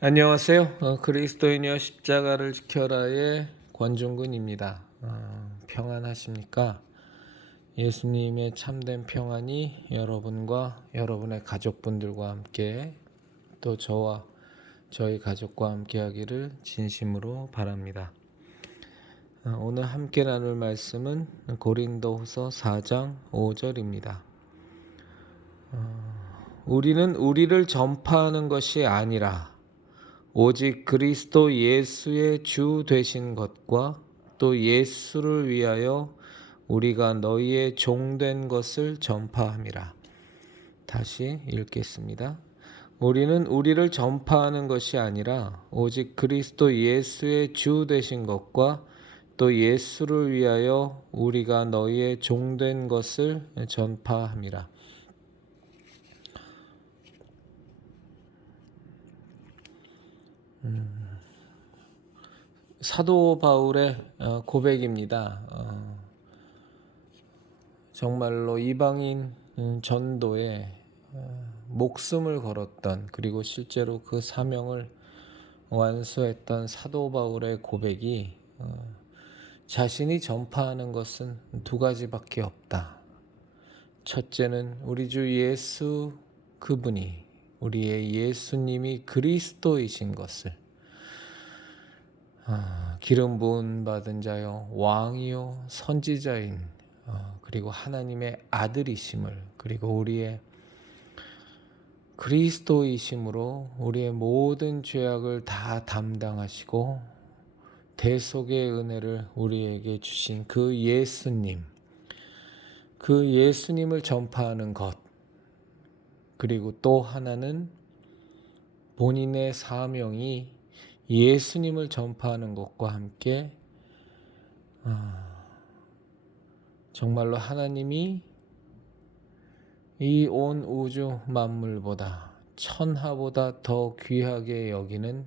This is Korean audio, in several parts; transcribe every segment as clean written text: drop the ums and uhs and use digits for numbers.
안녕하세요. 그리스도인이여 십자가를 지켜라의 권중근입니다. 평안하십니까? 예수님의 참된 평안이 여러분과 여러분의 가족분들과 함께 또 저와 저희 가족과 함께 하기를 진심으로 바랍니다. 오늘 함께 나눌 말씀은 고린도후서 4장 5절입니다. 우리는 우리를 전파하는 것이 아니라 오직 그리스도 예수의 주 되신 것과 또 예수를 위하여 우리가 너희의 종된 것을 전파함이라. 다시 읽겠습니다. 우리는 우리를 전파하는 것이 아니라 오직 그리스도 예수의 주 되신 것과 또 예수를 위하여 우리가 너희의 종된 것을 전파함이라. 사도 바울의 고백입니다. 정말로 이방인 전도에 목숨을 걸었던, 그리고 실제로 그 사명을 완수했던 사도 바울의 고백이 자신이 전파하는 것은 두 가지밖에 없다. 첫째는 우리 주 예수 그분이, 우리의 예수님이 그리스도이신 것을, 기름 부음 받은 자요 왕이요 선지자인 그리고 하나님의 아들이심을, 그리고 우리의 그리스도이심으로 우리의 모든 죄악을 다 담당하시고 대속의 은혜를 우리에게 주신 그 예수님, 그 예수님을 전파하는 것, 그리고 또 하나는 본인의 사명이 예수님을 전파하는 것과 함께 정말로 하나님이 이 온 우주 만물보다 천하보다 더 귀하게 여기는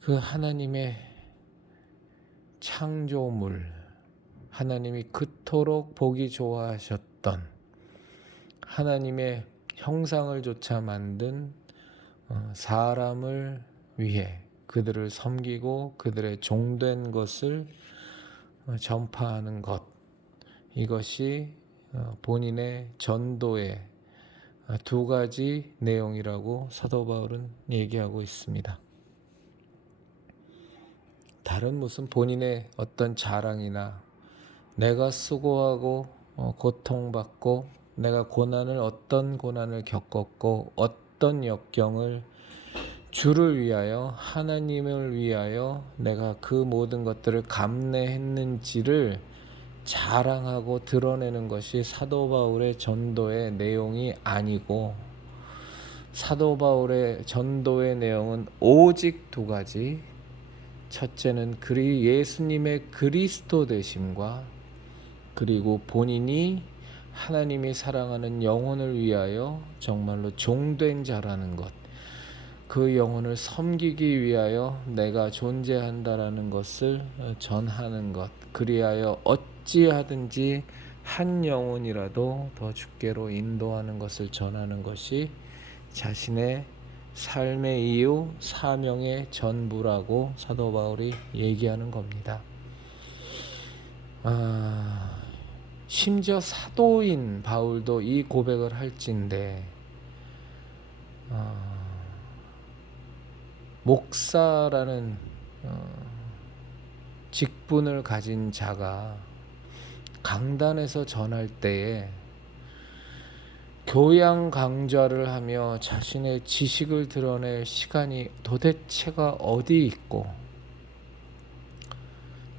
그 하나님의 창조물, 하나님이 그토록 보기 좋아하셨던 하나님의 형상을 조차 만든 사람을 위해 그들을 섬기고 그들의 종된 것을 전파하는 것, 이것이 본인의 전도의 두 가지 내용이라고 사도 바울은 얘기하고 있습니다. 다른 무슨 본인의 어떤 자랑이나 내가 수고하고 고통받고 내가 어떤 고난을 겪었고 어떤 역경을 주를 위하여, 하나님을 위하여 내가 그 모든 것들을 감내했는지를 자랑하고 드러내는 것이 사도 바울의 전도의 내용이 아니고, 사도 바울의 전도의 내용은 오직 두 가지. 첫째는 예수님의 그리스도 되심과, 그리고 본인이 하나님이 사랑하는 영혼을 위하여 정말로 종된 자라는 것, 그 영혼을 섬기기 위하여 내가 존재한다라는 것을 전하는 것, 그리하여 어찌하든지 한 영혼이라도 더 주께로 인도하는 것을 전하는 것이 자신의 삶의 이유, 사명의 전부라고 사도 바울이 얘기하는 겁니다. 심지어 사도인 바울도 이 고백을 할진대 목사라는 직분을 가진 자가 강단에서 전할 때에 교양 강좌를 하며 자신의 지식을 드러낼 시간이 도대체가 어디 있고,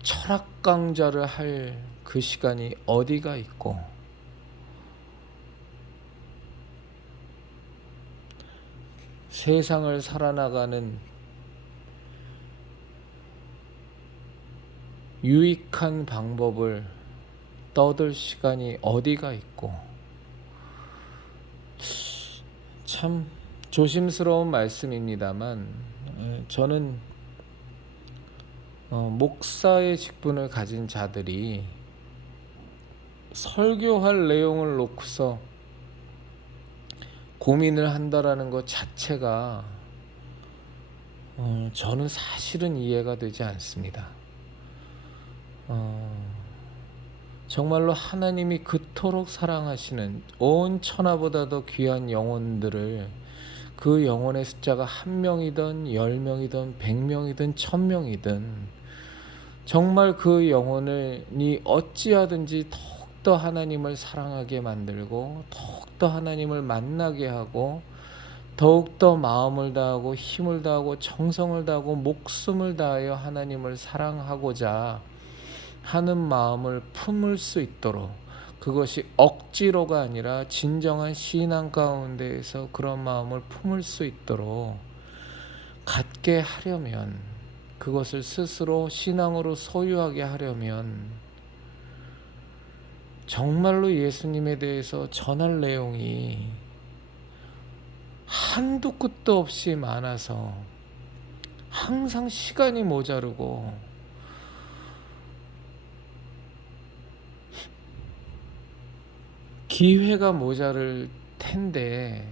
철학 강좌를 할 그 시간이 어디가 있고, 세상을 살아나가는 유익한 방법을 떠들 시간이 어디가 있고, 참 조심스러운 말씀입니다만 저는 목사의 직분을 가진 자들이 설교할 내용을 놓고서 고민을 한다라는 것 자체가 저는 사실은 이해가 되지 않습니다. 어, 정말로 하나님이 그토록 사랑하시는 온 천하보다도 귀한 영혼들을, 그 영혼의 숫자가 한 명이든 10명이든 100명이든 1000명이든 정말 그 영혼이 어찌하든지 더욱더 하나님을 사랑하게 만들고 더욱더 하나님을 만나게 하고 더욱더 마음을 다하고 힘을 다하고 정성을 다하고 목숨을 다하여 하나님을 사랑하고자 하는 마음을 품을 수 있도록, 그것이 억지로가 아니라 진정한 신앙 가운데에서 그런 마음을 품을 수 있도록 갖게 하려면, 그것을 스스로 신앙으로 소유하게 하려면 정말로 예수님에 대해서 전할 내용이 한도 끝도 없이 많아서 항상 시간이 모자르고 기회가 모자랄 텐데,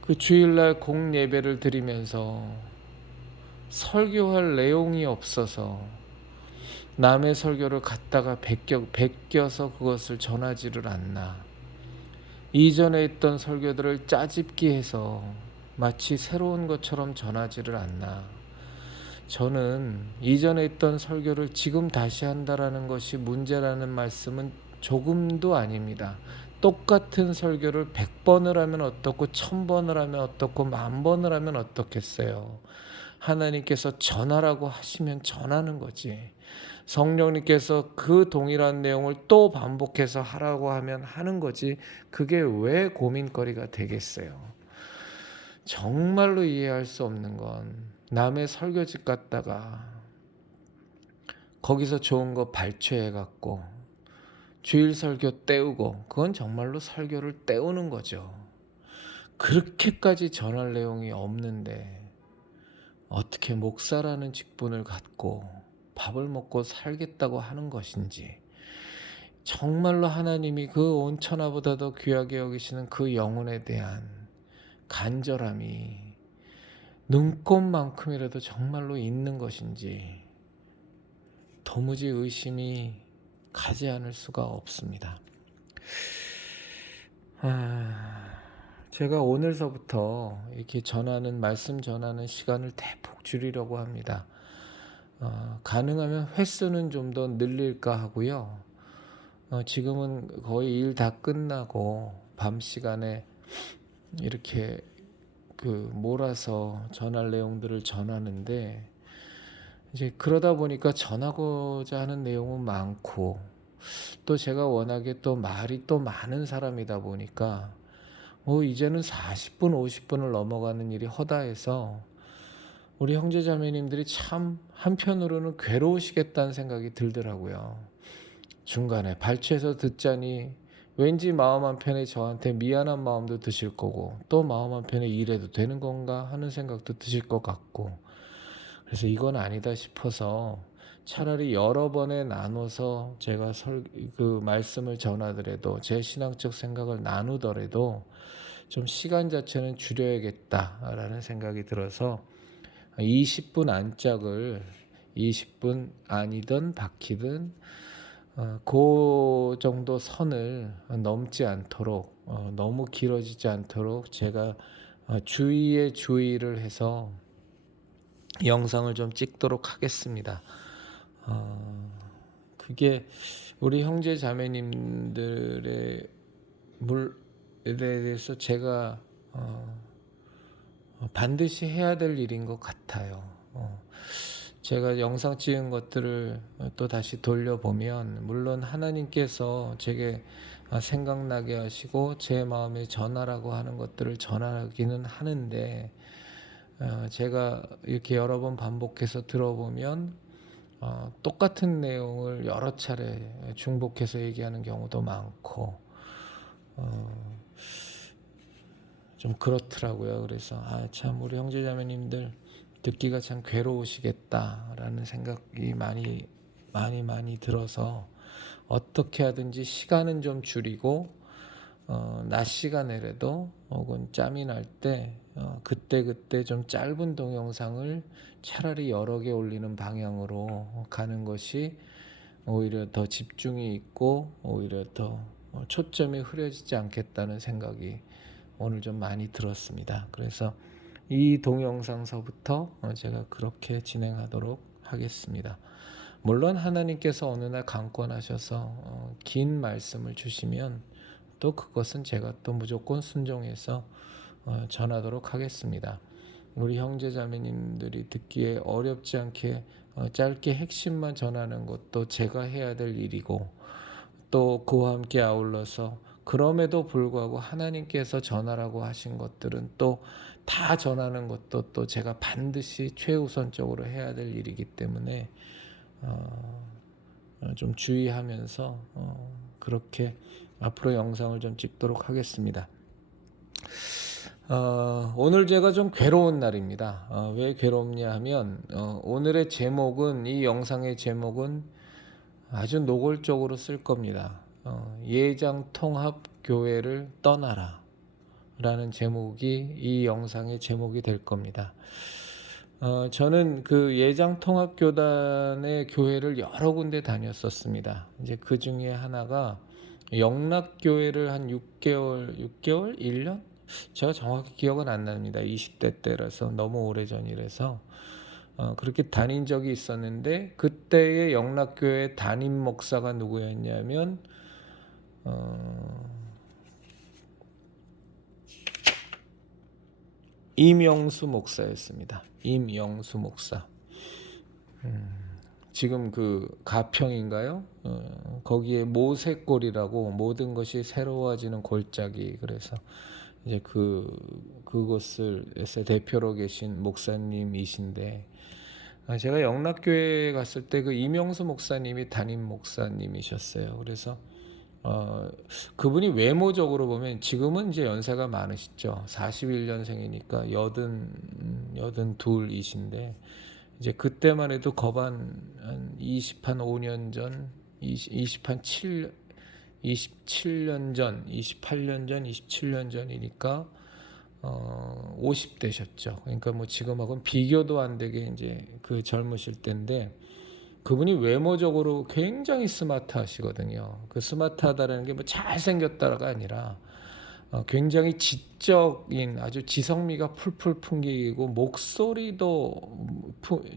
그 주일날 공예배를 드리면서 설교할 내용이 없어서 남의 설교를 갖다가 베껴서 그것을 전하지를 않나, 이전에 있던 설교들을 짜집기 해서 마치 새로운 것처럼 전하지를 않나. 저는 이전에 있던 설교를 지금 다시 한다라는 것이 문제라는 말씀은 조금도 아닙니다. 똑같은 설교를 100번을 하면 어떻고 1000번을 하면 어떻고 10,000번을 하면 어떻겠어요. 하나님께서 전하라고 하시면 전하는 거지. 성령님께서 그 동일한 내용을 또 반복해서 하라고 하면 하는 거지. 그게 왜 고민거리가 되겠어요. 정말로 이해할 수 없는 건, 남의 설교집 갔다가 거기서 좋은 거 발췌해 갖고 주일 설교 때우고, 그건 정말로 설교를 때우는 거죠. 그렇게까지 전할 내용이 없는데 어떻게 목사라는 직분을 갖고 밥을 먹고 살겠다고 하는 것인지, 정말로 하나님이 그 온 천하보다도 귀하게 여기시는 그 영혼에 대한 간절함이 눈꽃만큼이라도 정말로 있는 것인지 도무지 의심이 가지 않을 수가 없습니다. 제가 오늘서부터 이렇게 말씀 전하는 시간을 대폭 줄이려고 합니다. 가능하면 횟수는 좀 더 늘릴까 하고요. 지금은 거의 일 다 끝나고 밤 시간에 이렇게 몰아서 전할 내용들을 전하는데, 이제 그러다 보니까 전하고자 하는 내용은 많고, 또 제가 워낙에 또 말이 또 많은 사람이다 보니까 이제는 40분 50분을 넘어가는 일이 허다해서 우리 형제자매님들이 참 한편으로는 괴로우시겠다는 생각이 들더라고요. 중간에 발췌해서 듣자니 왠지 마음 한편에 저한테 미안한 마음도 드실 거고, 또 마음 한편에 이래도 되는 건가 하는 생각도 드실 것 같고, 그래서 이건 아니다 싶어서 차라리 여러 번에 나눠서 제가 그 말씀을 전하더라도, 제 신앙적 생각을 나누더라도 좀 시간 자체는 줄여야겠다라는 생각이 들어서 20분 안짝을 20분 안이든 바뀌든 그 정도 선을 넘지 않도록, 너무 길어지지 않도록 제가 주의에 주의를 해서 영상을 좀 찍도록 하겠습니다. 그게 우리 형제 자매님들의 물에 대해서 제가 반드시 해야 될 일인 것 같아요. 제가 영상 찍은 것들을 또 다시 돌려보면, 물론 하나님께서 제게 생각나게 하시고 제 마음에 전하라고 하는 것들을 전하기는 하는데, 제가 이렇게 여러 번 반복해서 들어보면 똑같은 내용을 여러 차례 중복해서 얘기하는 경우도 많고 좀 그렇더라고요. 그래서 참 우리 형제자매님들 듣기가 참 괴로우시겠다라는 생각이 많이 들어서 어떻게 하든지 시간은 좀 줄이고 낮 시간에라도 혹은 짬이 날 때 그때그때 좀 짧은 동영상을 차라리 여러 개 올리는 방향으로 가는 것이 오히려 더 집중이 있고 오히려 더 초점이 흐려지지 않겠다는 생각이 오늘 좀 많이 들었습니다. 그래서 이 동영상서부터 제가 그렇게 진행하도록 하겠습니다. 물론 하나님께서 어느 날 강권하셔서 긴 말씀을 주시면 또 그것은 제가 또 무조건 순종해서 전하도록 하겠습니다. 우리 형제자매님들이 듣기에 어렵지 않게 짧게 핵심만 전하는 것도 제가 해야 될 일이고, 또 그와 함께 아울러서 그럼에도 불구하고 하나님께서 전하라고 하신 것들은 또 다 전하는 것도 또 제가 반드시 최우선적으로 해야 될 일이기 때문에 좀 주의하면서 그렇게 앞으로 영상을 좀 찍도록 하겠습니다. 오늘 제가 좀 괴로운 날입니다. 왜 괴롭냐 하면 오늘의 제목은, 이 영상의 제목은 아주 노골적으로 쓸 겁니다. 예장통합교회를 떠나라 라는 제목이 이 영상의 제목이 될 겁니다. 저는 그 예장통합교단의 교회를 여러 군데 다녔었습니다. 이제 그 중에 하나가 영락교회를 한 6개월, 1년? 제가 정확히 기억은 안 납니다. 20대 때라서 너무 오래전이라서. 그렇게 다닌 적이 있었는데, 그때의 영락교회 담임 목사가 누구였냐면 임영수 목사였습니다. 임영수 목사. 지금 그 가평인가요? 거기에 모세골이라고, 모든 것이 새로워지는 골짜기. 그래서 이제 그곳을에서 대표로 계신 목사님이신데, 제가 영락교회에 갔을 때 그 임영수 목사님이 담임 목사님이셨어요. 그래서 그분이 외모적으로 보면 지금은 이제 연세가 많으시죠. 41년생이니까 82이신데, 이제 그때만 해도 거반 한 5년 전, 27년 전, 28년 전, 27년 전이니까 50대셨죠. 그러니까 뭐 지금하고는 비교도 안 되게 이제 그 젊으실 때인데, 그분이 외모적으로 굉장히 스마트하시거든요. 그 스마트하다라는 게 뭐 잘생겼다가 아니라 굉장히 지적인, 아주 지성미가 풀풀 풍기고,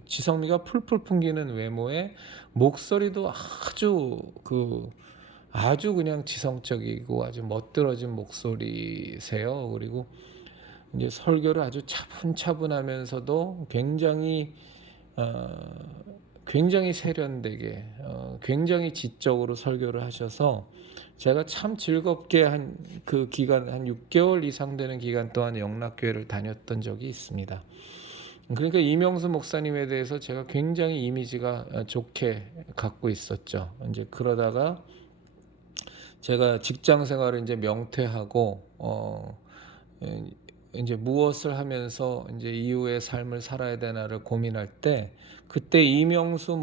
지성미가 풀풀 풍기는 외모에 목소리도 아주 그냥 지성적이고 아주 멋들어진 목소리세요. 그리고 이제 설교를 아주 차분차분하면서도 굉장히 세련되게, 굉장히 지적으로 설교를 하셔서 제가 참 즐겁게 한 6개월 이상 되는 기간 동안 영락교회를 다녔던 적이 있습니다. 그러니까 이명수 목사님에 대해서 제가 굉장히 이미지가 좋게 갖고 있었죠. 이제 그러다가 제가 직장 생활을 이제 명퇴하고 이제 무엇을 하면서 이제 이후의 삶을 살아야 되나를 고민할 때, 그때 이명수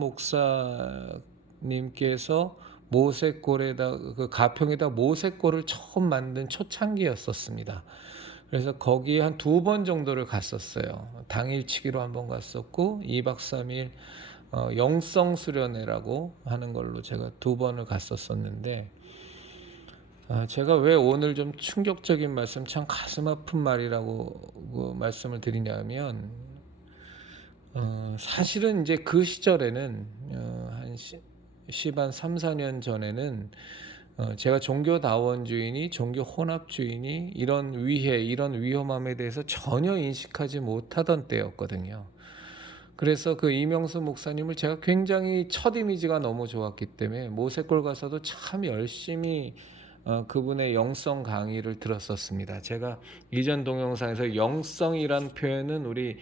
목사님께서 그 가평에다 모세골을 처음 만든 초창기였었습니다. 그래서 거기에 한 2번 정도를 갔었어요. 당일치기로 한번 갔었고, 2박 3일 영성 수련회라고 하는 걸로 제가 2번을 갔었었는데, 제가 왜 오늘 좀 충격적인 말씀, 참 가슴 아픈 말이라고 말씀을 드리냐면, 사실은 이제 그 시절에는 한 3, 4년 전에는 제가 종교다원주의니 종교 혼합주의니 이런 위험함에 대해서 전혀 인식하지 못하던 때였거든요. 그래서 그 이명수 목사님을 제가 굉장히 첫 이미지가 너무 좋았기 때문에 모세골 가서도 참 열심히 그분의 영성 강의를 들었었습니다. 제가 이전 동영상에서 영성이란 표현은 우리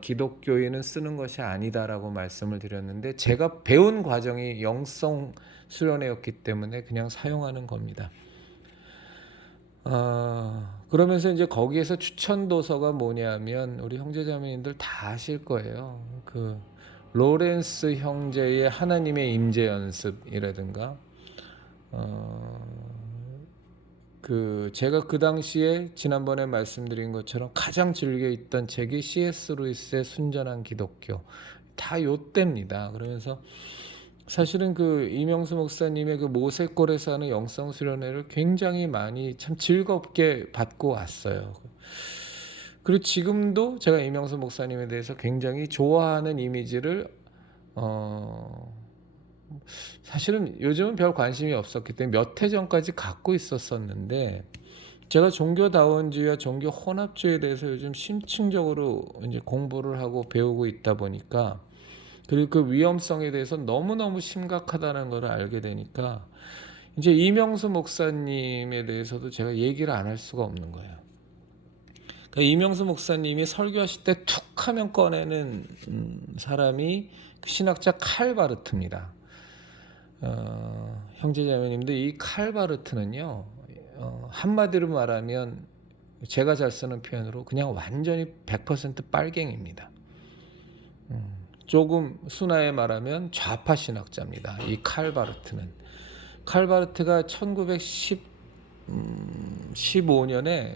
기독교인은 쓰는 것이 아니다라고 말씀을 드렸는데, 제가 배운 과정이 영성 수련회였기 때문에 그냥 사용하는 겁니다. 그러면서 이제 거기에서 추천 도서가 뭐냐면, 우리 형제자매님들 다 아실 거예요. 그 로렌스 형제의 하나님의 임재 연습이라든가, 제가 그 당시에 지난번에 말씀드린 것처럼 가장 즐겨 읽던 책이 C.S. 루이스의 순전한 기독교, 다 요때입니다. 그러면서 사실은 이명수 목사님의 모세골에서 하는 영성 수련회를 굉장히 많이 참 즐겁게 받고 왔어요. 그리고 지금도 제가 이명수 목사님에 대해서 굉장히 좋아하는 이미지를 사실은 요즘은 별 관심이 없었기 때문에 몇 해 전까지 갖고 있었었는데, 제가 종교다원주의와 종교 혼합주의에 대해서 요즘 심층적으로 이제 공부를 하고 배우고 있다 보니까, 그리고 그 위험성에 대해서 너무너무 심각하다는 걸 알게 되니까 이제 이명수 목사님에 대해서도 제가 얘기를 안 할 수가 없는 거예요. 그러니까 이명수 목사님이 설교하실 때 툭 하면 꺼내는 사람이 신학자 칼 바르트입니다. 형제자매님들, 이 칼 바르트는요, 한마디로 말하면 제가 잘 쓰는 표현으로 그냥 완전히 100% 빨갱입니다. 조금 순화해 말하면 좌파 신학자입니다. 이 칼 바르트는. 칼 바르트가 1915년에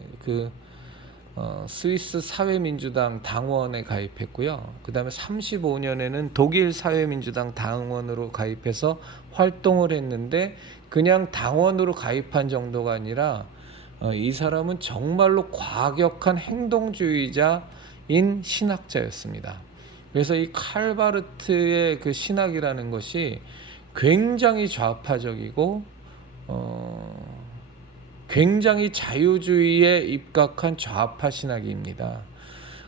스위스 사회민주당 당원에 가입했고요. 그 다음에 35년에는 독일 사회민주당 당원으로 가입해서 활동을 했는데, 그냥 당원으로 가입한 정도가 아니라 이 사람은 정말로 과격한 행동주의자인 신학자였습니다. 그래서 이 칼 바르트의 그 신학이라는 것이 굉장히 좌파적이고 굉장히 자유주의에 입각한 좌파 신학입니다.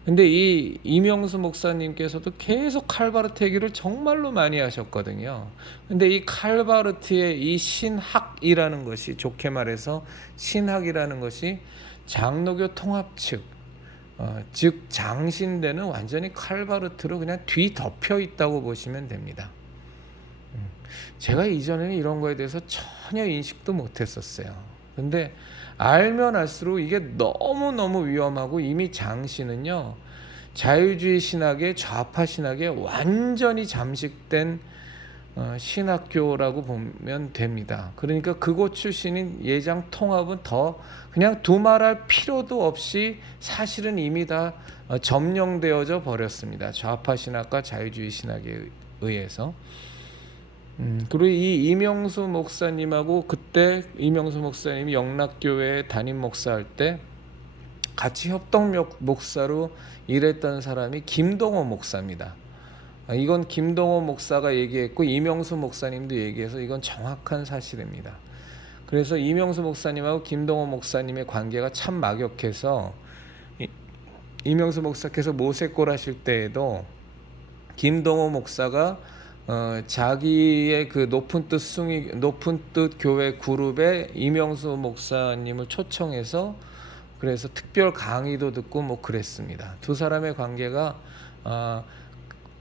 근데 이 이명수 목사님께서도 계속 칼 바르트 얘기를 정말로 많이 하셨거든요. 근데 이 칼 바르트의 이 신학이라는 것이, 좋게 말해서 신학이라는 것이 장로교 통합 측, 즉 장신대는 완전히 칼 바르트로 그냥 뒤덮여 있다고 보시면 됩니다. 제가 이전에는 이런 거에 대해서 전혀 인식도 못했었어요. 근데 알면 알수록 이게 너무너무 위험하고, 이미 장신은요, 자유주의 신학의, 좌파 신학에 완전히 잠식된 신학교라고 보면 됩니다. 그러니까 그곳 출신인 예장 통합은 더 그냥 두말할 필요도 없이 사실은 이미 다 점령되어져 버렸습니다. 좌파 신학과 자유주의 신학에 의해서. 그리고 이 이명수 목사님하고, 그때 이명수 목사님이 영락교회 담임 목사할 때 같이 협동 목사로 일했던 사람이 김동호 목사입니다. 이건 김동호 목사가 얘기했고 이명수 목사님도 얘기해서 이건 정확한 사실입니다. 그래서 이명수 목사님하고 김동호 목사님의 관계가 참 막역해서, 이명수 목사께서 모세골 하실 때에도 김동호 목사가 자기의 그 높은 뜻 교회 그룹에 이명수 목사님을 초청해서, 그래서 특별 강의도 듣고 뭐 그랬습니다. 두 사람의 관계가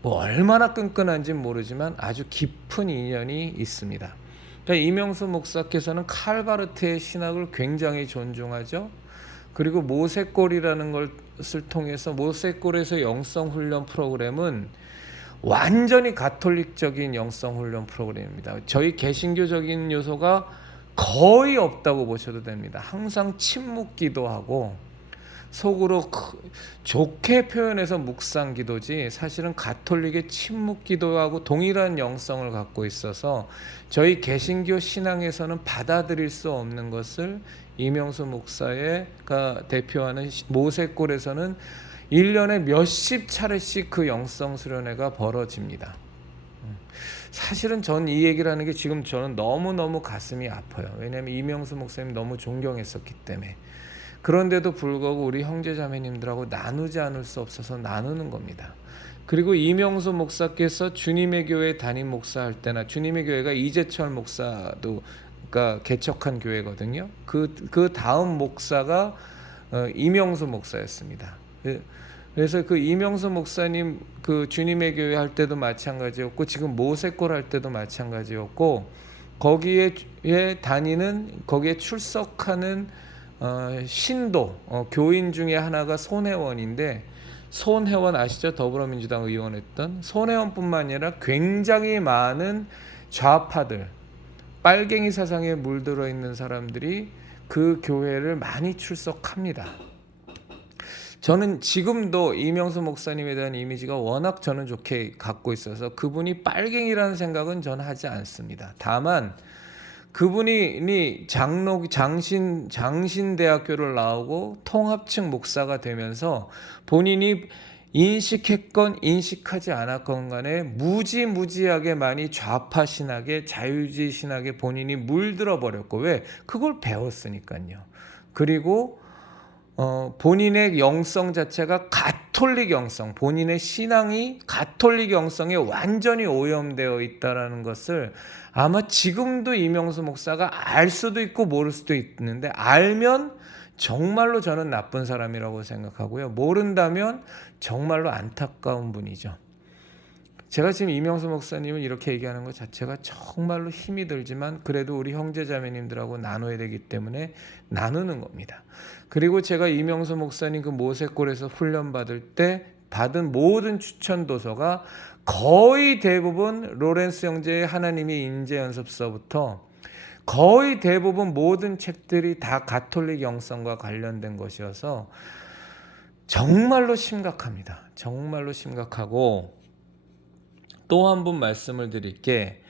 뭐 얼마나 끈끈한지 모르지만 아주 깊은 인연이 있습니다. 그러니까 이명수 목사께서는 칼 바르트의 신학을 굉장히 존중하죠. 그리고 모세골이라는 것을 통해서, 모세골에서 영성훈련 프로그램은 완전히 가톨릭적인 영성훈련 프로그램입니다. 저희 개신교적인 요소가 거의 없다고 보셔도 됩니다. 항상 침묵기도하고, 속으로 좋게 표현해서 묵상기도지, 사실은 가톨릭의 침묵기도하고 동일한 영성을 갖고 있어서 저희 개신교 신앙에서는 받아들일 수 없는 것을 이명수 목사가 대표하는 모세골에서는 1년에 몇십 차례씩 그 영성 수련회가 벌어집니다. 사실은 전 이 얘기를 하는 게 지금 저는 너무너무 가슴이 아파요. 왜냐하면 이명수 목사님 너무 존경했었기 때문에. 그런데도 불구하고 우리 형제자매님들하고 나누지 않을 수 없어서 나누는 겁니다. 그리고 이명수 목사께서 주님의 교회 담임 목사할 때나, 주님의 교회가 이재철 목사도 개척한 교회거든요. 그 다음 목사가 이명수 목사였습니다. 그래서 그 이명수 목사님 그 주님의 교회 할 때도 마찬가지였고, 지금 모세골 할 때도 마찬가지였고, 거기에 출석하는 신도 교인 중에 하나가 손혜원인데, 손혜원 아시죠? 더불어민주당 의원했던 손혜원뿐만 아니라 굉장히 많은 좌파들, 빨갱이 사상에 물들어 있는 사람들이 그 교회를 많이 출석합니다. 저는 지금도 이명수 목사님에 대한 이미지가 워낙 저는 좋게 갖고 있어서 그분이 빨갱이라는 생각은 저는 하지 않습니다. 다만 그분이 장신대학교를 나오고 통합층 목사가 되면서 본인이 인식했건 인식하지 않았건 간에 무지무지하게 많이 좌파 신학에 자유주의 신학에 본인이 물들어 버렸고, 왜? 그걸 배웠으니까요. 그리고 본인의 영성 자체가 가톨릭 영성, 본인의 신앙이 가톨릭 영성에 완전히 오염되어 있다는 것을 아마 지금도 이명수 목사가 알 수도 있고 모를 수도 있는데, 알면 정말로 저는 나쁜 사람이라고 생각하고요. 모른다면 정말로 안타까운 분이죠. 제가 지금 이명수 목사님을 이렇게 얘기하는 것 자체가 정말로 힘이 들지만 그래도 우리 형제자매님들하고 나눠야 되기 때문에 나누는 겁니다. 그리고 제가 이명수 목사님 그 모세골에서 훈련받을 때 받은 모든 추천 도서가 거의 대부분 로렌스 형제의 하나님의 인재연습서부터 거의 대부분 모든 책들이 다 가톨릭 영성과 관련된 것이어서 정말로 심각합니다. 정말로 심각하고, 또 한 분 말씀을 드릴게,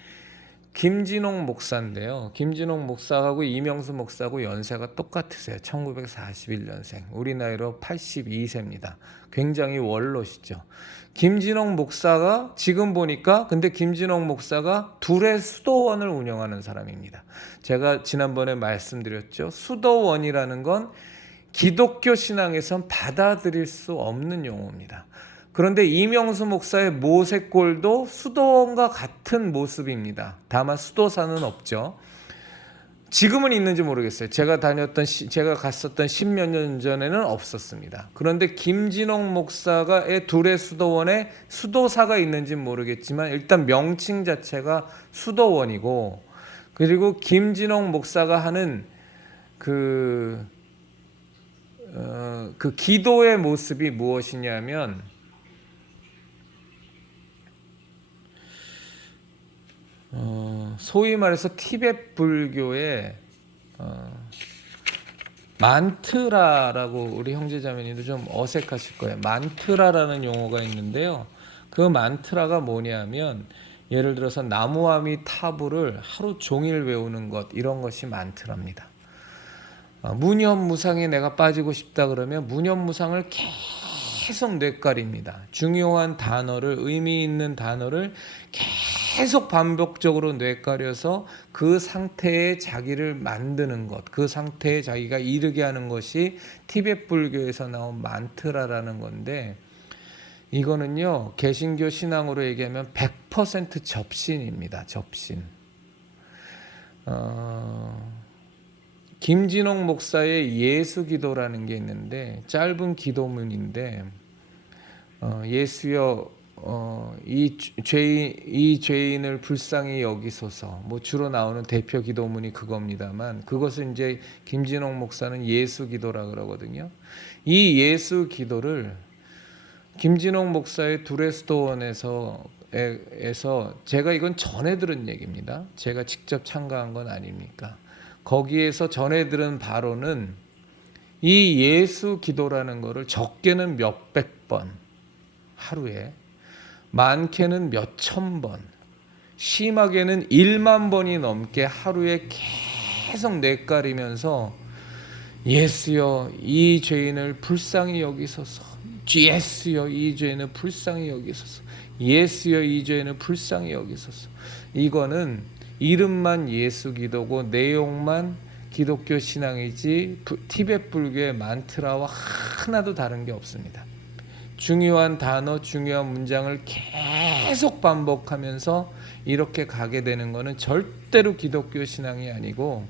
김진홍 목사인데요. 김진홍 목사하고 이명수 목사하고 연세가 똑같으세요. 1941년생. 우리 나이로 82세입니다. 굉장히 원로시죠. 김진홍 목사가 지금 보니까, 근데 김진홍 목사가 둘의 수도원을 운영하는 사람입니다. 제가 지난번에 말씀드렸죠. 수도원이라는 건 기독교 신앙에선 받아들일 수 없는 용어입니다. 그런데 이명수 목사의 모세골도 수도원과 같은 모습입니다. 다만 수도사는 없죠. 지금은 있는지 모르겠어요. 제가 갔었던 10몇 년 전에는 없었습니다. 그런데 김진홍 목사가의 둘의 수도원에 수도사가 있는지는 모르겠지만 일단 명칭 자체가 수도원이고, 그리고 김진홍 목사가 하는 그 기도의 모습이 무엇이냐면, 소위 말해서 티베트 불교의 만트라라고, 우리 형제자매님도 좀 어색하실 거예요. 만트라라는 용어가 있는데요. 그 만트라가 뭐냐면, 예를 들어서 나무아미 타부를 하루 종일 외우는 것, 이런 것이 만트라입니다. 무념무상에 내가 빠지고 싶다 그러면 무념무상을 계속 뇌까립니다. 중요한 단어를, 의미 있는 단어를 계속 반복적으로 뇌까려서 그 상태에 자기를 만드는 것, 그 상태에 자기가 이르게 하는 것이 티베트 불교에서 나온 만트라라는 건데, 이거는요 개신교 신앙으로 얘기하면 100% 접신입니다. 접신. 김진홍 목사의 예수기도라는 게 있는데, 짧은 기도문인데, 예수여 이 죄인을 불쌍히 여기소서, 뭐 주로 나오는 대표 기도문이 그겁니다만, 그것을 이제 김진홍 목사는 예수기도라 그러거든요. 이 예수기도를 김진홍 목사의 두레스도원에서 제가 이건 전해 들은 얘기입니다. 제가 직접 참가한 건 아닙니까? 거기에서 전해 들은 바로는 이 예수 기도라는 거를 적게는 몇백 번 하루에, 많게는 몇천 번, 심하게는 1만 번이 넘게 하루에 계속 뇌까리면서 예수여 이 죄인을 불쌍히 여기소서, 예수여 이 죄인을 불쌍히 여기소서, 예수여 이 죄인을 불쌍히 여기소서. 이거는 이름만 예수 기도고 내용만 기독교 신앙이지 티베트 불교의 만트라와 하나도 다른 게 없습니다. 중요한 단어, 중요한 문장을 계속 반복하면서 이렇게 가게 되는 것은 절대로 기독교 신앙이 아니고,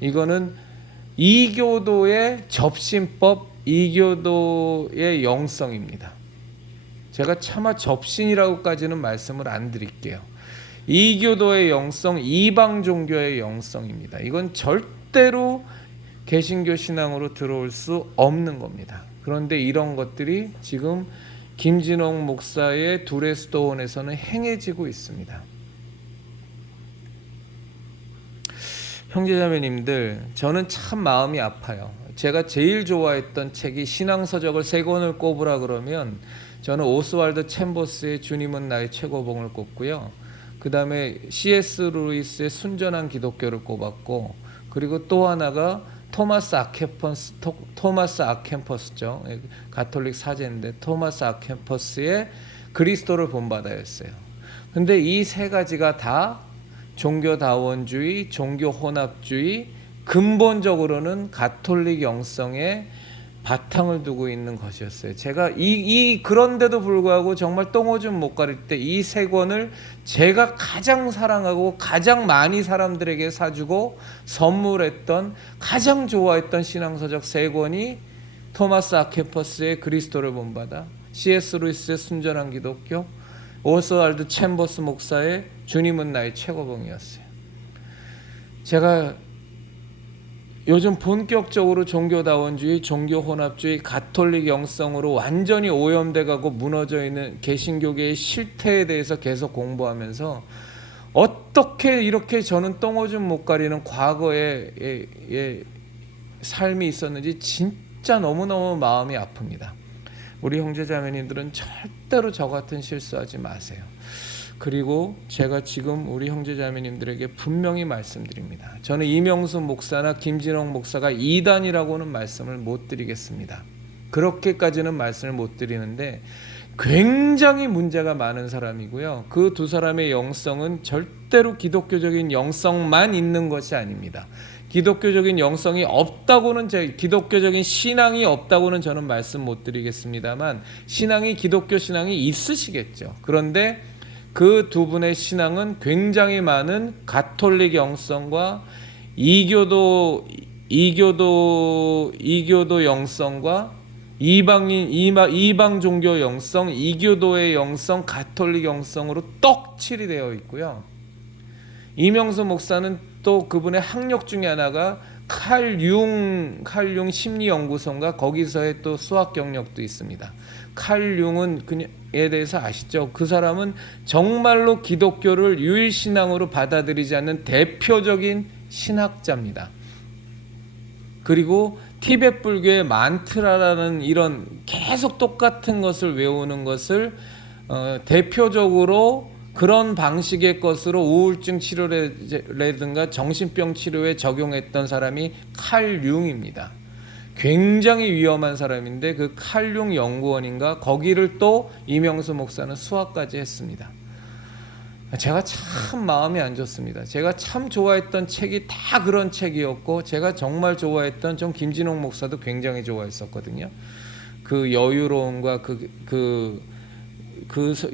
이거는 이교도의 접신법, 이교도의 영성입니다. 제가 차마 접신이라고까지는 말씀을 안 드릴게요. 이교도의 영성, 이방 종교의 영성입니다. 이건 절대로 개신교 신앙으로 들어올 수 없는 겁니다. 그런데 이런 것들이 지금 김진홍 목사의 두레스도원에서는 행해지고 있습니다. 형제자매님들, 저는 참 마음이 아파요. 제가 제일 좋아했던 책이 신앙서적을 3권을 꼽으라 그러면 저는 오스왈드 챔버스의 주님은 나의 최고봉을 꼽고요. 그 다음에 C.S. 루이스의 순전한 기독교를 꼽았고, 그리고 또 하나가 토마스 아켐퍼스죠. 가톨릭 사제인데 토마스 아켐퍼스의 그리스도를 본받아였어요. 근데 이 3가지가 다 종교다원주의, 종교혼합주의, 근본적으로는 가톨릭 영성에 바탕을 두고 있는 것이었어요. 제가 그런데도 불구하고 정말 똥오줌 못 가릴 때 이 3권을 제가 가장 사랑하고 가장 많이 사람들에게 사주고 선물했던, 가장 좋아했던 신앙서적 3권이 토마스 아켐퍼스의 그리스도를 본받아, C.S. 루이스의 순전한 기독교, 오스왈드 챔버스 목사의 주님은 나의 최고봉이었어요. 제가 요즘 본격적으로 종교다원주의, 종교혼합주의, 가톨릭 영성으로 완전히 오염돼 가고 무너져 있는 개신교계의 실태에 대해서 계속 공부하면서 어떻게 이렇게 저는 똥오줌 못 가리는 과거의 삶이 있었는지 진짜 너무너무 마음이 아픕니다. 우리 형제자매님들은 절대로 저 같은 실수하지 마세요. 그리고 제가 지금 우리 형제자매님들에게 분명히 말씀드립니다. 저는 이명수 목사나 김진홍 목사가 이단이라고는 말씀을 못 드리겠습니다. 그렇게까지는 말씀을 못 드리는데 굉장히 문제가 많은 사람이고요. 그 2사람의 영성은 절대로 기독교적인 영성만 있는 것이 아닙니다. 기독교적인 영성이 없다고는, 기독교적인 신앙이 없다고는 저는 말씀 못 드리겠습니다만 기독교 신앙이 있으시겠죠. 그런데 그 2분의 신앙은 굉장히 많은 가톨릭 영성과 이교도 영성과 이방 종교 영성, 이교도의 영성, 가톨릭 영성으로 떡칠이 되어 있고요. 이명수 목사는 또 그분의 학력 중에 하나가 칼융 심리연구소인가, 거기서의 또 수학 경력도 있습니다. 칼융은 그에 대해서 아시죠? 그 사람은 정말로 기독교를 유일신앙으로 받아들이지 않는 대표적인 신학자입니다. 그리고 티베트 불교의 만트라라는 이런 계속 똑같은 것을 외우는 것을 대표적으로 그런 방식의 것으로 우울증 치료라든가 정신병 치료에 적용했던 사람이 칼융입니다. 굉장히 위험한 사람인데 그 칼융 연구원인가, 거기를 또 이명수 목사는 수학까지 했습니다. 제가 참 마음이 안 좋습니다. 제가 참 좋아했던 책이 다 그런 책이었고, 제가 정말 좋아했던, 전 김진홍 목사도 굉장히 좋아했었거든요. 그 여유로움과 그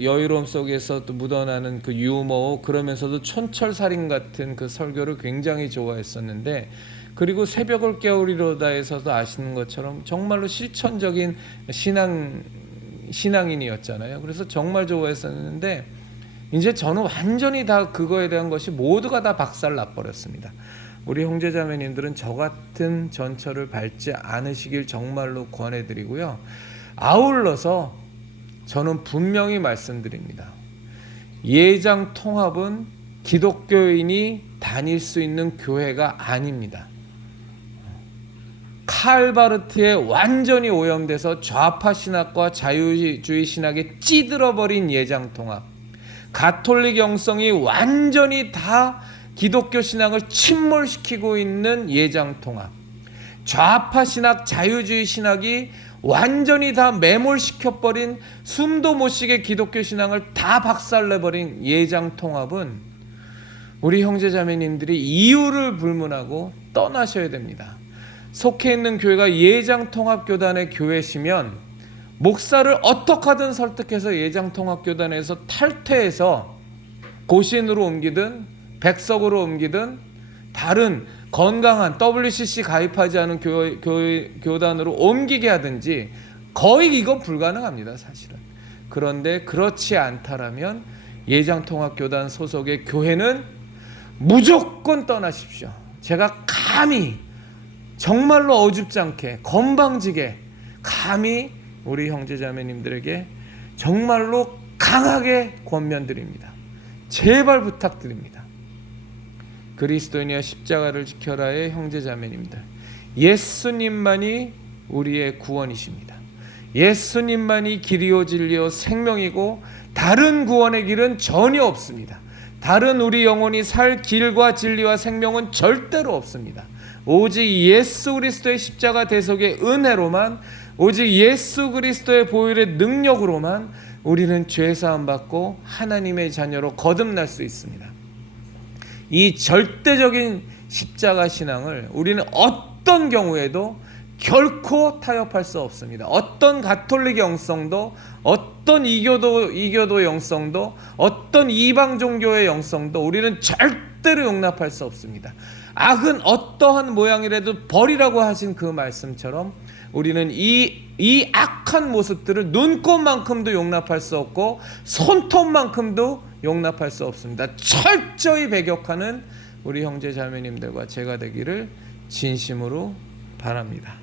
여유로움 속에서 또 묻어나는 그 유머, 그러면서도 촌철살인 같은 그 설교를 굉장히 좋아했었는데, 그리고 새벽을 깨우리로다에서도 아시는 것처럼 정말로 실천적인 신앙인이었잖아요. 그래서 정말 좋아했었는데 이제 저는 완전히 다 그거에 대한 것이 모두가 다 박살 나버렸습니다. 우리 형제자매님들은 저 같은 전철을 밟지 않으시길 정말로 권해드리고요. 아울러서 저는 분명히 말씀드립니다. 예장 통합은 기독교인이 다닐 수 있는 교회가 아닙니다. 칼바르트에 완전히 오염돼서 좌파 신학과 자유주의 신학에 찌들어버린 예장 통합, 가톨릭 영성이 완전히 다 기독교 신앙을 침몰시키고 있는 예장 통합, 좌파 신학, 자유주의 신학이 완전히 다 매몰시켜버린, 숨도 못 쉬게 기독교 신앙을 다 박살내버린 예장 통합은 우리 형제자매님들이 이유를 불문하고 떠나셔야 됩니다. 속해 있는 교회가 예장통합교단의 교회시면 목사를 어떻게 하든 설득해서 예장통합교단에서 탈퇴해서 고신으로 옮기든 백석으로 옮기든 다른 건강한 WCC 가입하지 않은 교단으로 옮기게 하든지, 거의 이거 불가능합니다, 사실은. 그런데 그렇지 않다라면 예장통합교단 소속의 교회는 무조건 떠나십시오. 제가 감히, 정말로 어줍지 않게, 건방지게 감히 우리 형제자매님들에게 정말로 강하게 권면드립니다. 제발 부탁드립니다. 그리스도인이여 십자가를 지켜라의 형제자매님들, 예수님만이 우리의 구원이십니다. 예수님만이 길이요 진리요 생명이고 다른 구원의 길은 전혀 없습니다. 다른 우리 영혼이 살 길과 진리와 생명은 절대로 없습니다. 오직 예수 그리스도의 십자가 대속의 은혜로만, 오직 예수 그리스도의 보혈의 능력으로만 우리는 죄사함 받고 하나님의 자녀로 거듭날 수 있습니다. 이 절대적인 십자가 신앙을 우리는 어떤 경우에도 결코 타협할 수 없습니다. 어떤 가톨릭 영성도, 어떤 이교도 영성도, 어떤 이방 종교의 영성도 우리는 절대로 용납할 수 없습니다. 악은 어떠한 모양이라도 버리라고 하신 그 말씀처럼 우리는 이 악한 모습들을 눈꼽만큼도 용납할 수 없고 손톱만큼도 용납할 수 없습니다. 철저히 배격하는 우리 형제 자매님들과 제가 되기를 진심으로 바랍니다.